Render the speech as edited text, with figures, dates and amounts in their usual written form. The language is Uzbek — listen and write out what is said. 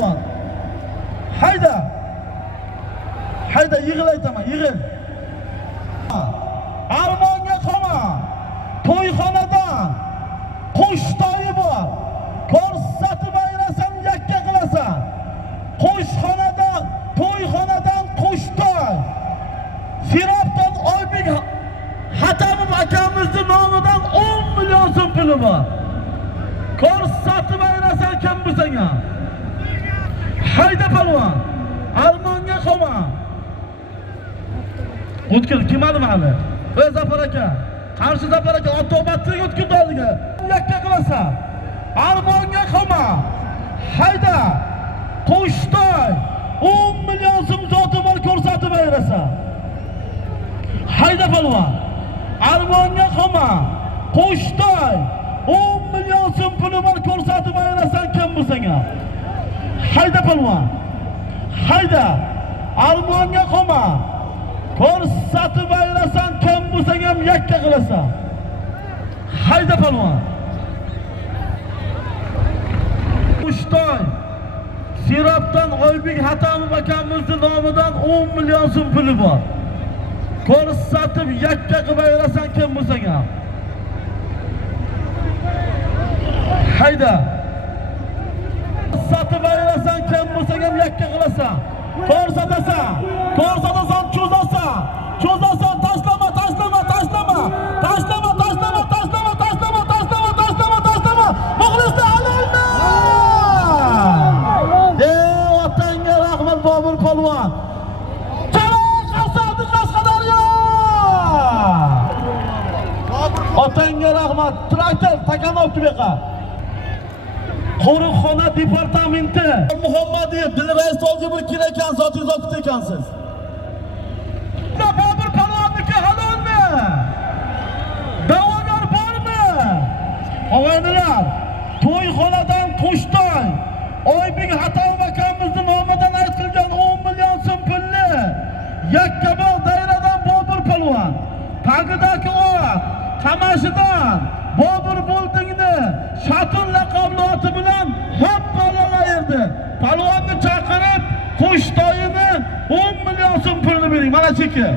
polvon. Hayda. Hayda, yig'il aytaman, yig'il. Armonga qolma. To'yxonadan qo'shtoyi bor. Ko'rsatib ayrasan, yakka qilasan. Qo'shxonadan, to'yxonadan qo'shtoy. Firobdan Oybek Hatamov akamizning nomidan 10 million so'm puli bor. Ko'rsatib ayrasan kim bo'lsanga. Hayda polvon. Armonga qolma. O'tkir kimadi mali? Ey Zafar aka, Qarshi Zafar aka, otobatlik o'tkirdi oldiga. Yakka qilasan. Armonga qolma. Hayda. Qo'shtoy 10 million so'm zoti bor, ko'rsatib ayrasan. Hayda polvon. Armonga qolma. Qo'shtoy 10 million so'm puli bor, ko'rsatib ayrasan kim bo'lsanga. Hayda polvon. Hayda. Armonga qolma. Ko'rsatib ayrasan kim bo'lsang ham yakka qilasan. Hayda polvon. Qo'shtoy Sirobdan Oybek Hatamov akamizning nomidan 10 million so'm puli bor. Ko'rsatib yakka qilib ayrasan kim bo'lsang ham. Hayda. Ko'rsatib ayrasan kim bo'lsang ham yakka qilasan. Ko'rsatasan, cho'zasan, tashlama. Muxlislar halolmi? Otanga rahmat Bobur polvon. Qasadi Qashqadaryo. Otanga rahmat. Traktor Takanov buyoqqa. Qo'riqxona departamenti Muhammadiyev Dilrais olga bir kira ekan, zotingiz otib ekansiz. Bobur polvonniki halolmi? Da'vogar bormi? Og'aynilar, to'yxonadan qo'shtoy Oybek Hatamov akamizning nomidan aytilgan 10 million so'm pulni Yakkabog' dairadan Bobur polvon, tagidagi ot, qamashidan Bobur Bo'ldingni Shatul laqabli oti bilan hoppalalaydi. Polvonni chaqirib, qo'shtoyini 10 million so'm pulni bering. Mana cheki.